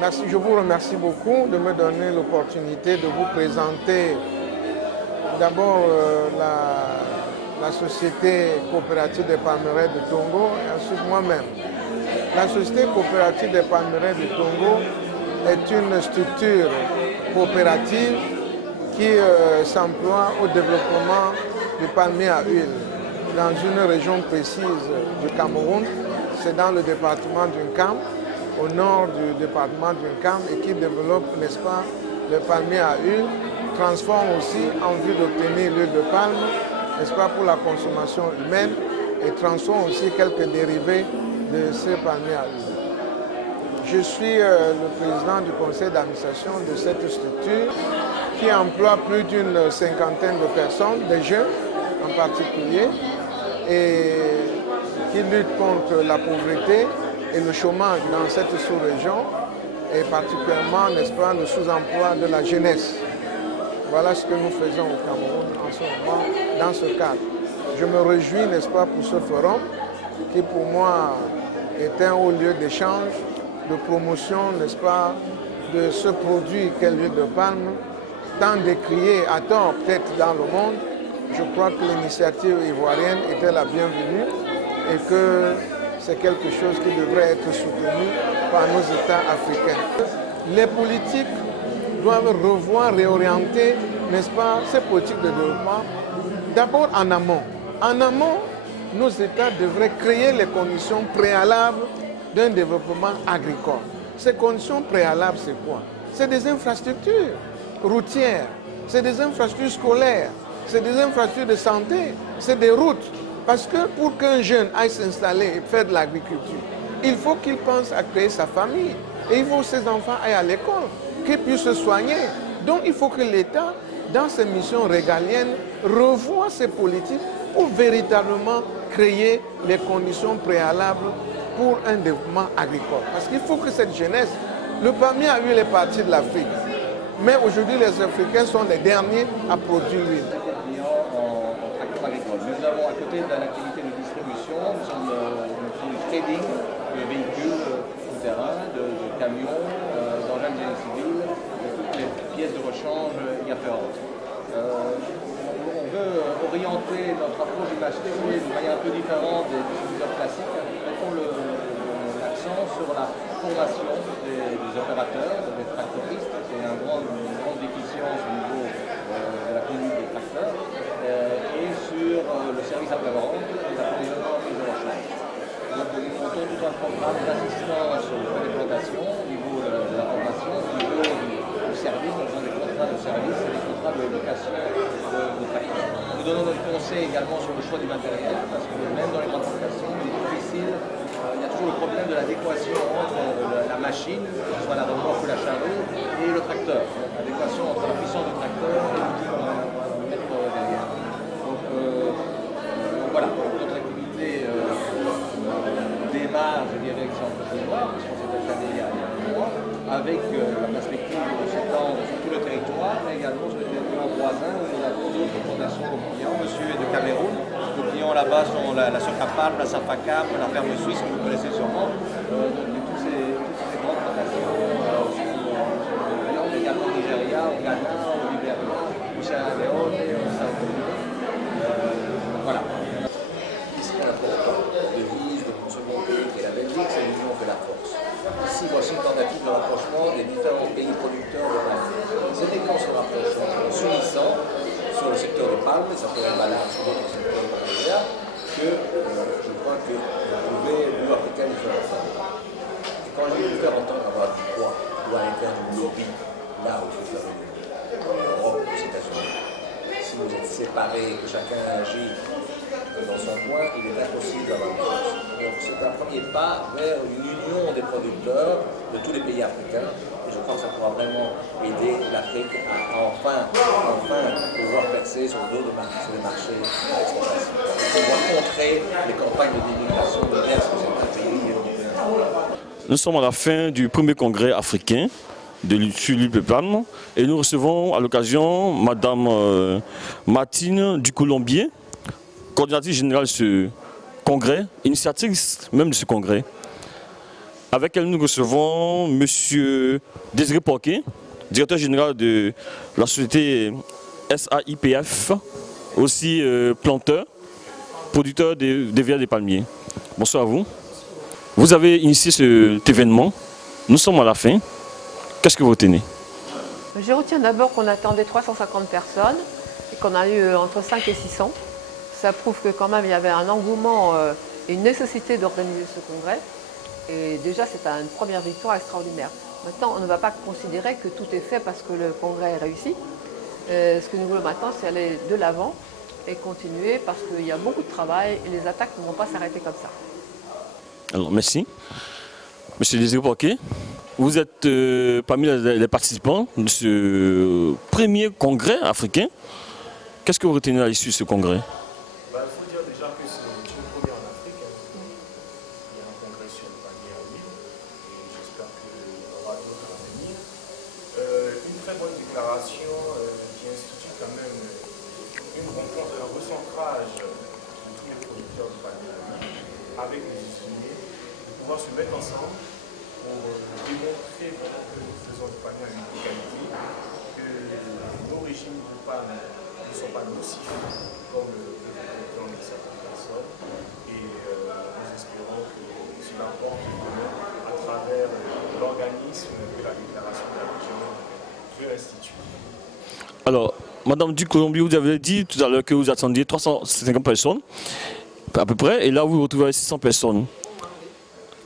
Merci, je vous remercie beaucoup de me donner l'opportunité de vous présenter d'abord la Société coopérative des palmeraies de Tongo et ensuite moi-même. La Société coopérative des palmeraies de Tongo est une structure coopérative qui s'emploie au développement du palmier à huile dans une région précise du Cameroun. C'est dans le département d'Unkam, au nord du département d'Unkam, et qui développe, n'est-ce pas, le palmier à huile, transforme aussi en vue d'obtenir l'huile de palme, n'est-ce pas, pour la consommation humaine, et transforme aussi quelques dérivés de ce palmier à huile. Je suis le président du conseil d'administration de cette structure qui emploie plus d'une cinquantaine de personnes, des jeunes en particulier, et qui lutte contre la pauvreté et le chômage dans cette sous-région, et particulièrement, n'est-ce pas, le sous-emploi de la jeunesse. Voilà ce que nous faisons au Cameroun en ce moment, dans ce cadre. Je me réjouis, n'est-ce pas, pour ce forum, qui pour moi est un haut lieu d'échange, de promotion, n'est-ce pas, de ce produit qu'est l'huile de palme, tant décrié à tort peut-être dans le monde. Je crois que l'initiative ivoirienne était la bienvenue et que c'est quelque chose qui devrait être soutenu par nos États africains. Les politiques doivent revoir, réorienter, n'est-ce pas, ces politiques de développement, d'abord en amont. En amont, nos États devraient créer les conditions préalables d'un développement agricole. Ces conditions préalables, c'est quoi? C'est des infrastructures routières, c'est des infrastructures scolaires, c'est des infrastructures de santé, c'est des routes. Parce que pour qu'un jeune aille s'installer et faire de l'agriculture, il faut qu'il pense à créer sa famille. Et il faut que ses enfants aillent à l'école, qu'ils puissent se soigner. Donc il faut que l'État, dans ses missions régaliennes, revoie ses politiques pour véritablement créer les conditions préalables pour un développement agricole. Parce qu'il faut que cette jeunesse, le palmier à huile est parti de l'Afrique. Mais aujourd'hui, les Africains sont les derniers à produire l'huile. Nous avons à côté de l'activité de distribution, nous faisons du trading de véhicules tout-terrain, de camions, d'engins de génie civil, de toutes les pièces de rechange y afférentes. On veut orienter notre approche du marché d'une manière un peu différente des distributeurs classiques. Mettons l'accent sur la formation des opérateurs, des tractoristes, qui est une grande déficience au niveau de la conduite des tracteurs, et sur le service après-vente, les approvisionnements et de rechange. Donc nous montons tout un programme d'assistance aux implantations au niveau de la formation, au niveau du service, nous avons des contrats de service et des contrats de location de tracteurs. Nous donnons notre conseil également sur le choix du matériel, parce que même dans les grandes plantations, il est difficile, il y a toujours le problème de l'adéquation entre la machine, que ce soit la remorque ou la charrue, et le tracteur. L'adéquation entre la puissance du tracteur et l'outil qu'on va mettre derrière. Donc voilà, notre activité démarre, je dirais, que c'est en Côte d'Ivoire, parce qu'on s'est installé il y a un mois, avec la perspective de s'étendre sur tout le territoire, mais également sur le territoire voisin, où nous avons d'autres fondations comme clients. Monsieur est de Cameroun. Nos clients là-bas sont la Socapal, la Safacam, la ferme suisse que vous connaissez sûrement. Donc toutes ces grandes fondations sont également au Nigeria, au Ghana, au Libéria, au Sierra Leone et au Sao Paulo. Voilà. Ici, l'important de vise de mon second pays, qui est la Belgique, c'est l'union fait la force. Ici, voici une tentative de rapprochement des différents pays producteurs de palme. C'est dès qu'on se rapproche en s'unissant sur le secteur des palmes, et ça peut être valable sur d'autres secteurs de l'État, que je crois que vous pouvez, vous, Africains, vous faire ensemble. Et quand je vais vous faire entendre avoir du poids, vous doit aller faire du lobby là où vous avez en Europe, aux États-Unis. Si vous êtes séparés, que chacun agit dans son coin, il est impossible d'avoir une force. Donc c'est un premier pas vers une union des producteurs de tous les pays africains. Et je crois que ça pourra vraiment aider l'Afrique à enfin pouvoir percer sur d'autres marchés d'exportation. Pouvoir contrer les campagnes de démigration de vers certains pays européens. Nous sommes à la fin du premier congrès africain sur l'huile de palme et nous recevons à l'occasion Madame Martine du Colombier, coordinatrice générale de ce congrès, initiatrice même de ce congrès. Avec elle, nous recevons M. Désiré Porquet, directeur général de la société SAIPF, aussi planteur, producteur des verres des palmiers. Bonsoir à vous. Vous avez initié cet événement. Nous sommes à la fin. Qu'est-ce que vous retenez? Je retiens d'abord qu'on attendait 350 personnes et qu'on a eu entre 5 et 600. Ça prouve que quand même il y avait un engouement et une nécessité d'organiser ce congrès. Et déjà c'est une première victoire extraordinaire. Maintenant on ne va pas considérer que tout est fait parce que le congrès est réussi. Ce que nous voulons maintenant c'est aller de l'avant et continuer parce qu'il y a beaucoup de travail et les attaques ne vont pas s'arrêter comme ça. Alors merci. Monsieur Désiré Porquet, vous êtes parmi les participants de ce premier congrès africain. Qu'est-ce que vous retenez à l'issue de ce congrès? Il faut dire déjà que c'est une première en Afrique. Il y a un congrès sur le palmier à huile et j'espère qu'il y aura d'autres à venir. Une très bonne déclaration qui institue quand même un recentrage de tous les producteurs de palmier à huile avec les usiniers, de pouvoir se mettre ensemble pour démontrer vraiment que nous faisons du palmier à huile de qualité, que nos régimes de palme ne sont pas nocifs comme le président de certaines personnes et nous espérons que cela porte à travers l'organisme que la déclaration de la région veut instituer. Alors, Madame Ducolombi, vous avez dit tout à l'heure que vous attendiez 350 personnes à peu près, et là vous vous retrouvez avec 600 personnes.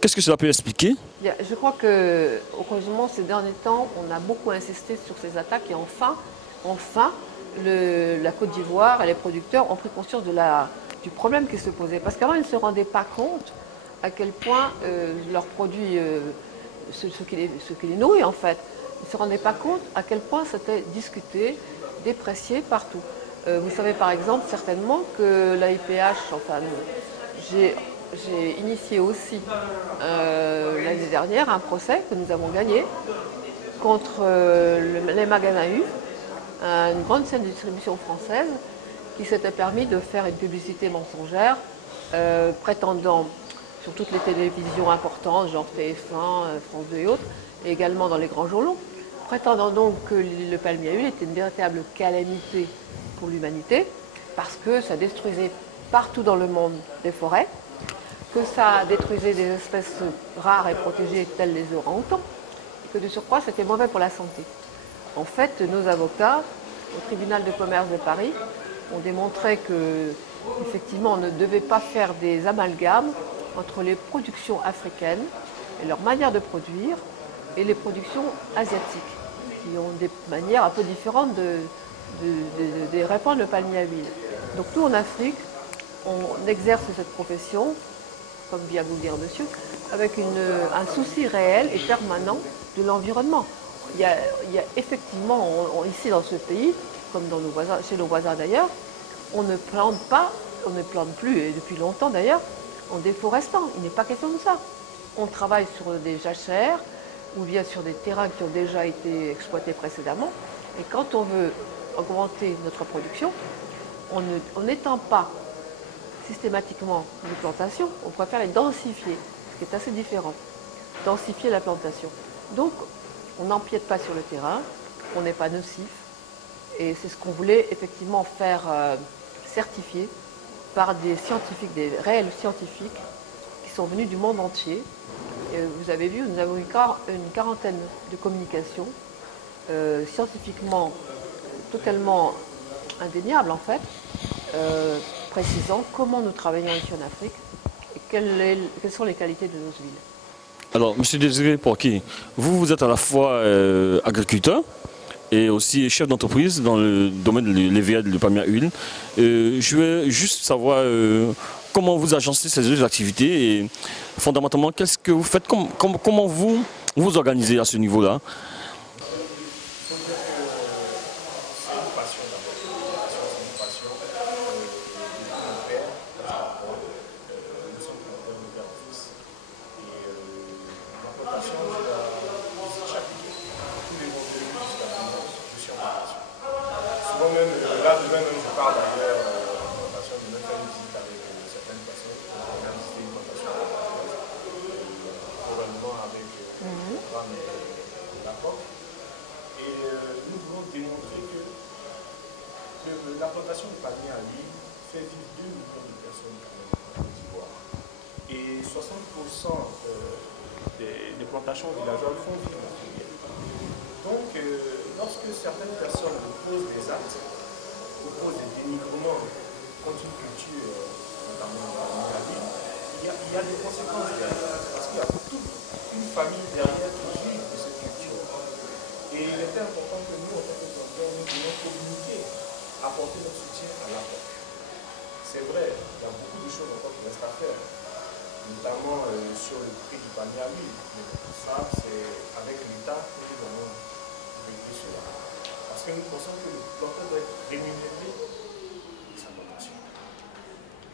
Qu'est-ce que cela peut expliquer? Je crois que, heureusement, ces derniers temps, on a beaucoup insisté sur ces attaques et enfin, la Côte d'Ivoire et les producteurs ont pris conscience du problème qui se posait. Parce qu'avant, ils ne se rendaient pas compte à quel point leurs produits, ce qui les nourrit en fait, ils ne se rendaient pas compte à quel point c'était discuté, déprécié partout. Vous savez par exemple certainement que l'AIPH, enfin j'ai initié aussi l'année dernière un procès que nous avons gagné contre les magasins U, une grande chaîne de distribution française qui s'était permis de faire une publicité mensongère prétendant sur toutes les télévisions importantes, genre TF1, France 2 et autres, et également dans les grands journaux, prétendant donc que le palmier à huile était une véritable calamité pour l'humanité parce que ça détruisait partout dans le monde des forêts, que ça détruisait des espèces rares et protégées telles les orang-outans, et que de surcroît c'était mauvais pour la santé. En fait, nos avocats au tribunal de commerce de Paris ont démontré que effectivement on ne devait pas faire des amalgames entre les productions africaines et leur manière de produire et les productions asiatiques, qui ont des manières un peu différentes de répandre le palmier à huile. Donc nous en Afrique, on exerce cette profession, comme vient vous le dire monsieur, avec un souci réel et permanent de l'environnement. Il y a effectivement, ici dans ce pays, comme dans chez nos voisins d'ailleurs, on ne plante pas, on ne plante plus, et depuis longtemps d'ailleurs, en déforestant. Il n'est pas question de ça. On travaille sur des jachères ou bien sur des terrains qui ont déjà été exploités précédemment. Et quand on veut augmenter notre production, on n'étend pas systématiquement les plantations, on préfère les densifier, ce qui est assez différent. Densifier la plantation. Donc, on n'empiète pas sur le terrain, on n'est pas nocif. Et c'est ce qu'on voulait effectivement faire certifier par des scientifiques, des réels scientifiques qui sont venus du monde entier. Et vous avez vu, nous avons eu une quarantaine de communications scientifiquement totalement indéniables en fait, précisant comment nous travaillons ici en Afrique et quelles sont les qualités de nos huiles. Alors, M. Désiré Porquet, vous êtes à la fois agriculteur et aussi chef d'entreprise dans le domaine des verres de palmier à huile. Je veux juste savoir comment vous agencez ces deux activités et fondamentalement, qu'est-ce que vous faites, comment vous vous organisez à ce niveau-là? Là, demain même, je pars d'ailleurs en présentation de notre femmes de la COP. Et nous voulons démontrer que la plantation du palmier à l'huile fait vivre 2 millions de personnes en Côte d'Ivoire. Et 60% des plantations villageoises font vivre la filière. Donc, lorsque certaines personnes posent des actes, proposent des dénigrements contre une culture, notamment la palmier à l'huile, il y a des conséquences derrière, parce qu'il y a toute une famille derrière qui vit de cette culture. Et il était important que nous, en tant que planteurs, nous voulons communiquer, apporter notre soutien à la COP. C'est vrai, il y a beaucoup de choses encore qui restent à faire, notamment sur le prix du palmier à l'huile. Mais ça, c'est avec l'État que nous allons régler cela. Parce que nous pensons que le planteur doit être rémunéré